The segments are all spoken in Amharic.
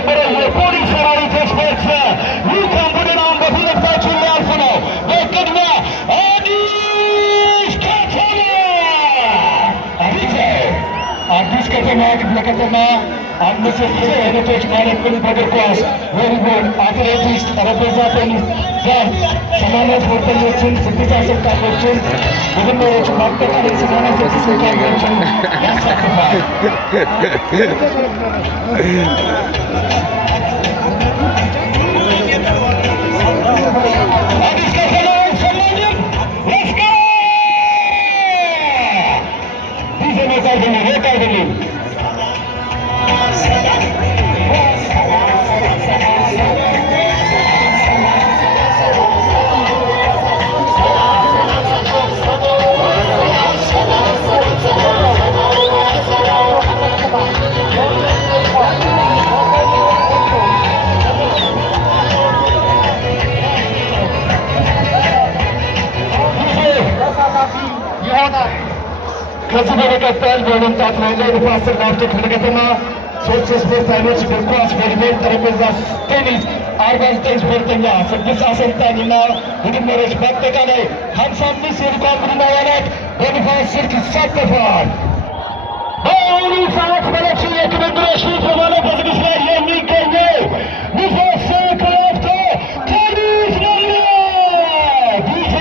የተከበረ የፖሊስ ሰራዊት ስፖርት ልዑካን ቡድን አሁን በፊታችን ሊያልፍ ነው። በቅድሚያ አዲስ ከተማ ክፍለ ከተማ አምስት የስፖርት አይነቶች ማለትም በእግር ኳስ፣ ቮሊቦል፣ አትሌቲክስ፣ ጠረጴዛ ቴኒስ፣ ዳርት 80 ስፖርተኞችን፣ 6 አሰልጣኞችን፣ ቡድኖች በአጠቃላይ 86 ተወዳዳሪዎችን ያሳትፋል። ከዚህ በመቀጠል በመምጣት ላይ ንፋስ ስልክ ላፍቶ ክፍለ ከተማ 3 የስፖርት አይነቶች እግር ኳስ፣ ቮሊቦል፣ ጠረጴዛ ቴኒስ 49 ስፖርተኛ፣ 6 አሰልጣኝና ቡድን መሪዎች በአጠቃላይ 55 የልዑካን ቡድን አባላት በንፋስ ስልክ ይሳተፋል። በአሁኑ ሰዓት በለች የቅንድሮች ፊት በማለት በዝግጅት ላይ የሚገኘው ንፋስ ስልክ ላፍቶ ቴኒስ መምሪያ ዲጄ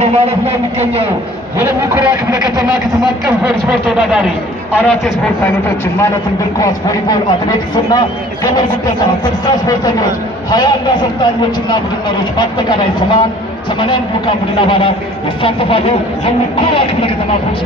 በማለት ነው የሚገኘው የለሚኩራ ክፍለ ከተማ ከተማ አቀፍ ስፖርት ተወዳዳሪ 4 የስፖርት አይነቶችን ማለትም እግር ኳስ፣ ቮሊቦል፣ አትሌቲክስ እና ገመድ ጉተታ 60 ስፖርተኞች፣ 21 አሰልጣኞችና ቡድን መሪዎች በአጠቃላይ 81 ልዑካን ቡድን አባላት ይሳተፋሉ። የለሚኩራ ክፍለ ከተማ ፖሊስ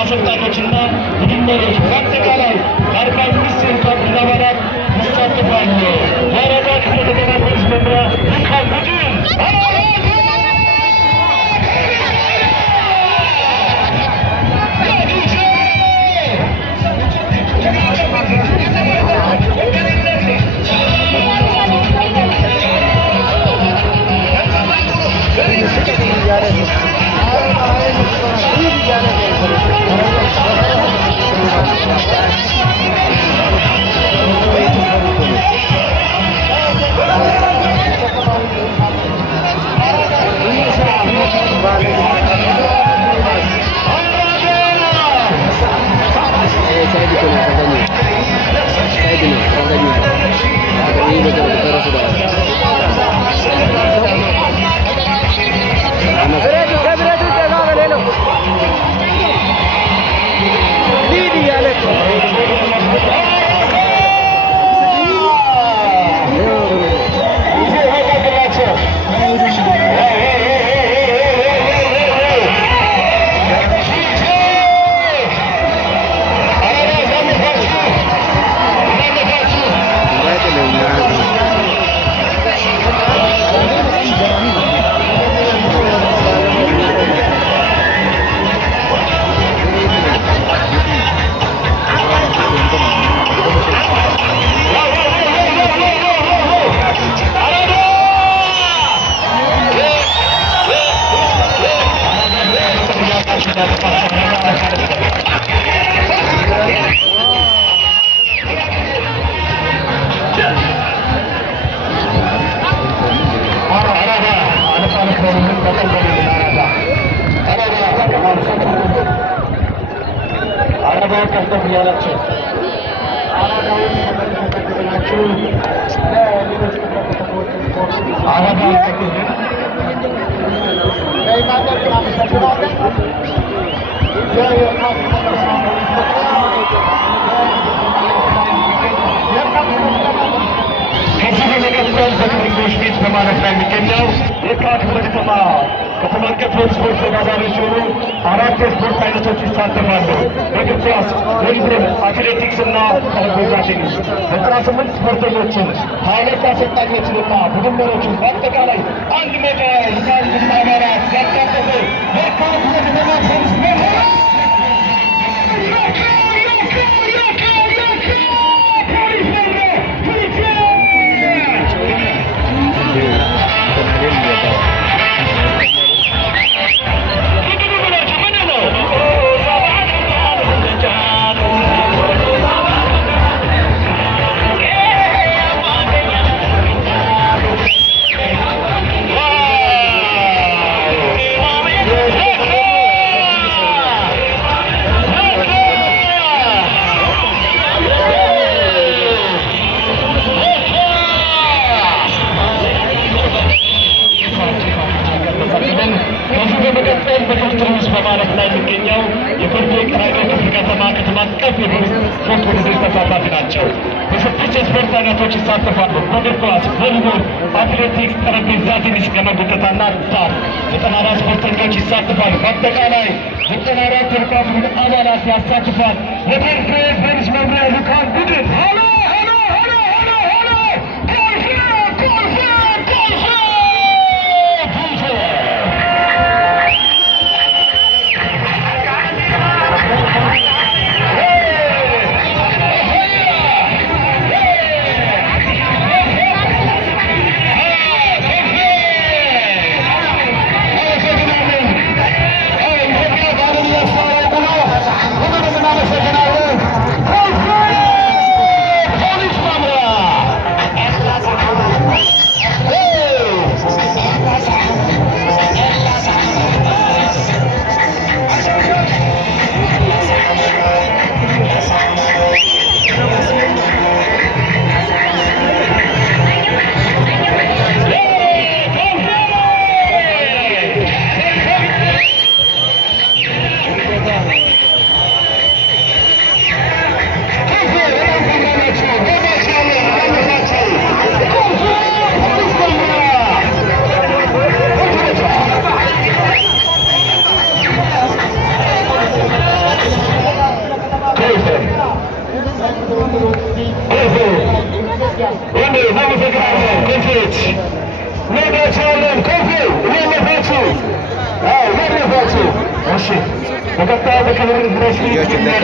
አሰልጣኞችና ቡድን መሪዎች በአጠቃላይ 45 የልዑካን ቡድን አባላት ይሳተፋሉ። ከዚህ በመቀጠል በክልሎች ፊት በማለፍ ላይ የሚገኘው የካ ክፍለ ከተማ ከተማ አቀፍ ስፖርት ተወዳዳሪዎች ሲሆኑ 4 የስፖርት አይነቶች ይሳተፋሉ። በእግር ኳስ፣ ቮሊቦል፣ አትሌቲክስ እና ጠረጴዛ ቴኒስ 98 ስፖርተኞችን 22 አሰልጣኞችንና ቡድን መሪዎችን በአጠቃላይ 100 አባላት ያካተተ የካ ክፍለ ከተማ ፖሊስ በማለት ላይ የሚገኘው የኮልፌ ቀራኒዮ ክፍለ ከተማ ከተማ አቀፍ የስፖርት ውድድር ተሳታፊ ናቸው። በ6 የስፖርት አይነቶች ይሳተፋሉ። በእግር ኳስ፣ ቮሊቦል፣ አትሌቲክስ፣ ጠረጴዛ ቴኒስ፣ ገመድ ጉተታና ታር 94 ስፖርተኞች ይሳተፋሉ። በአጠቃላይ 94 የኳስ ቡድን አባላት ያሳትፋል። የኮልፌ ፖሊስ መምሪያ ልኡካን ቡድን Vamos a ነዳቻለን ኮፊ እየለፋችሁ እየለፋችሁ እሺ በቀጣይ በክብር ድረስ የሌታት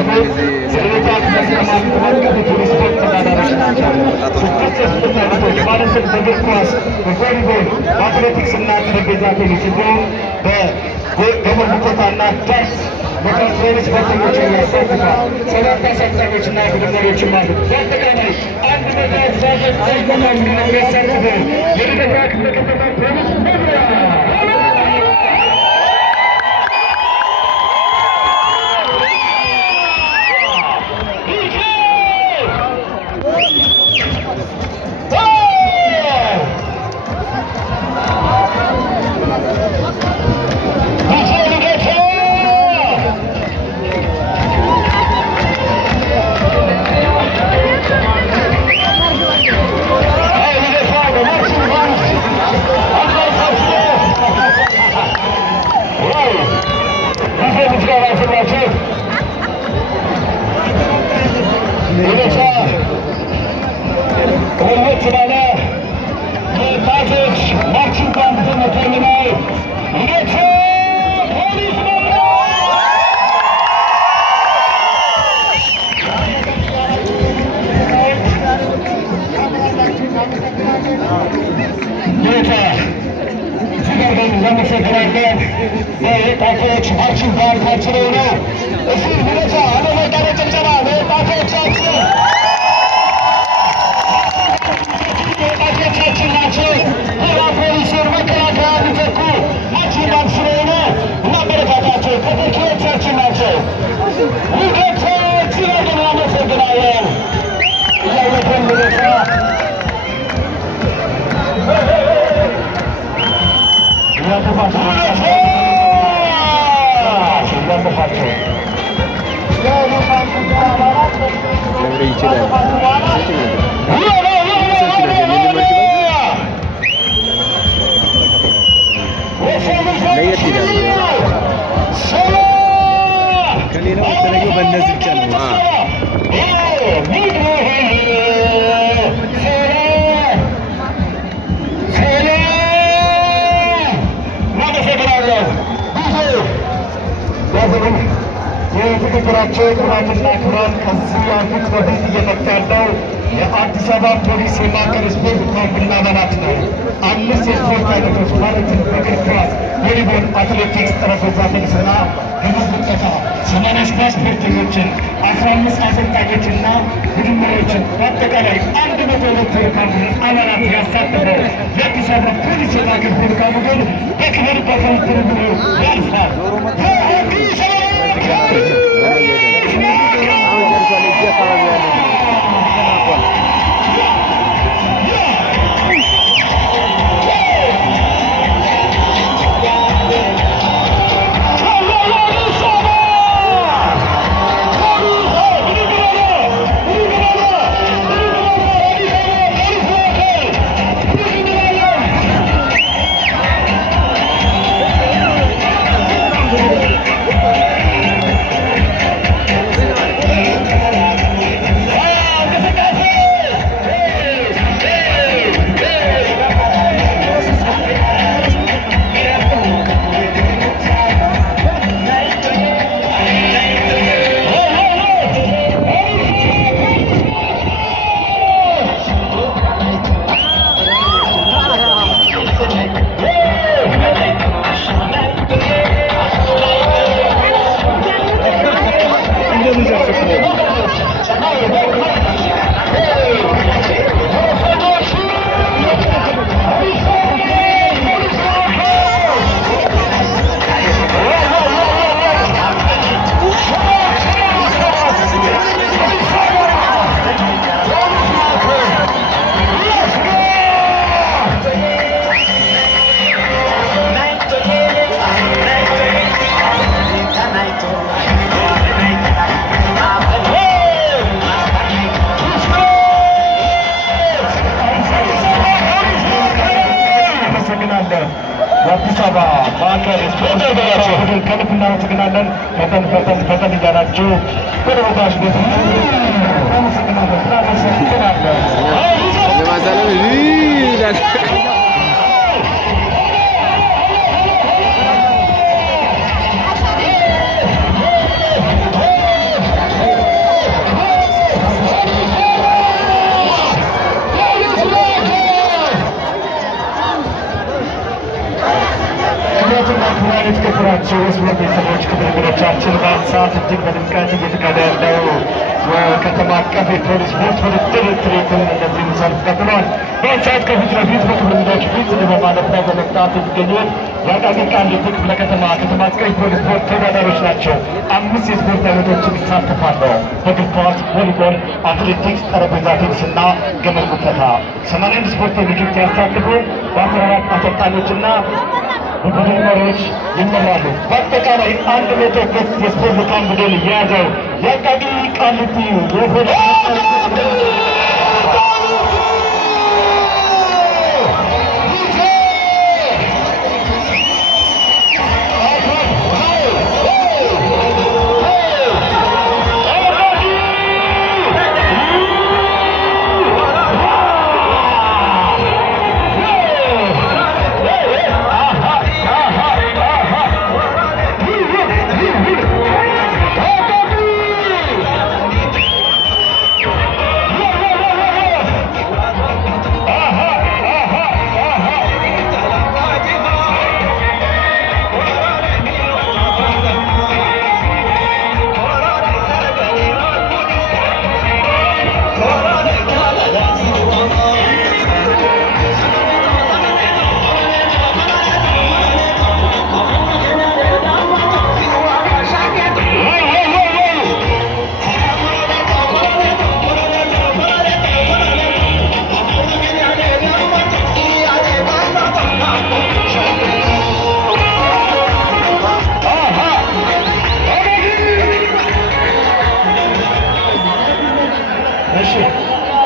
መስከማት ተመልከቱ ሪስፖርት ተዳዳሪዎች ናቸው። ስድስት የስፖርት አይነቶች ማለትም በእግር ኳስ፣ በቮሊቦል፣ በአትሌቲክስ እና ጠረጴዛ ቴኒስ እንዲሁም በገመድ ጉተታና ዳንስ በካስሬን ስፖርተኞች ያሳትፋል። 7 አሰልጣኞችና ቡድን መሪዎችም አሉ። በአጠቃላይ 119 በላይ የሚያሳትፍ የደብረ ክፍለ ከተማ ፖሊስ መምሪያ ወጣቶች ማርቺንግ ባንዳችን ነው። እሺ ሁኔታ አለመጣለ ጭብጨባ ለወጣቶቻችን ወጣቶቻችን ናቸው። ሌላ ፖሊስን መከላከያ ሊተኩ ማርቺንግ ባንድ ስለሆነ እናበረታታቸው። ተተኪዎቻችን ናቸው። ውደቶች ሲናገር እናመሰግናለን። እያወደን ሁኔታ ከሌላው የተለየው በእነዚህ ብቻ ነው። የተከበራቸው ክቡራትና ክቡራን ከዚህ ፊት በፊት እየመጣ ያለው የአዲስ አበባ ፖሊስ የማዕከል ስፖርት ክለብ አባላት ነው። 5 የስፖርት አይነቶች ማለትም እግር ኳስ፣ ቮሊቦል፣ አትሌቲክስ፣ ጠረጴዛ ቴኒስና ገመድ ጉተታ 87 ስፖርተኞችን 15 አሰልጣኞችና ቡድን መሪዎችን በአጠቃላይ 102 የካቡን አባላት ያሳተፈው የአዲስ አበባ ፖሊስ የማዕከል ፖለቲካ ቡድን በክብር በፈንትር ብሎ ያልፋል። የአዲስ አበባ ማዕከል ስፖርት ቡድን ከልብ እናመሰግናለን። ፈጠን እያላችሁ ወደ ቦታዎች ቤት እናመሰግናለን። የተከበራችሁ የስፖርት ቤተሰቦች ክብር እንግዶቻችን በአንድ ሰዓት እጅግ በድምቀት እየተካሄደ ያለው የከተማ አቀፍ የፖሊስ ስፖርት ውድድር ትርኢትን እንደዚህ ሰልፍ ቀጥሏል። በአንድ ሰዓት ከፊት ለፊት በክብር እንግዶች ፊት በማለፍ ላይ በመምጣት የሚገኙት የአቃቂ ቃሊቲ ክፍለ ከተማ ከተማ አቀፍ ፖሊስ ስፖርት ተወዳዳሪዎች ናቸው። 5 የስፖርት አይነቶችን ይሳተፋሉ። እግር ኳስ፣ ቮሊቦል፣ አትሌቲክስ፣ ጠረጴዛ ቴኒስ እና ገመድ ጉተታ። 81 ስፖርታዊ ልጆች ያሳትፉ በ14 አሰልጣኞችና በቡድን መሪዎች ይመራሉ። በአጠቃላይ 102 የስፖርት ልኡካን ቡድን የያዘው የአቃቂ ቃሊቲ የፖሊስ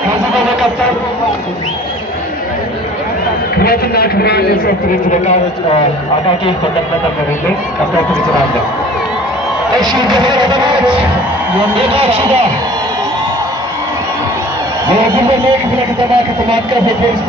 ከዚህ በመቀጠል ክብረትና ክብራን የሰው ትርኢት ልኡካን አቃቂ ተቀመጠ በሚል ቀጣይ ትርኢት አለ። እሺ ከተማዎች የሜዳችሁ ጋር የጉለሌ ክፍለ ከተማ ከተማ አቀፍ የፖሊስ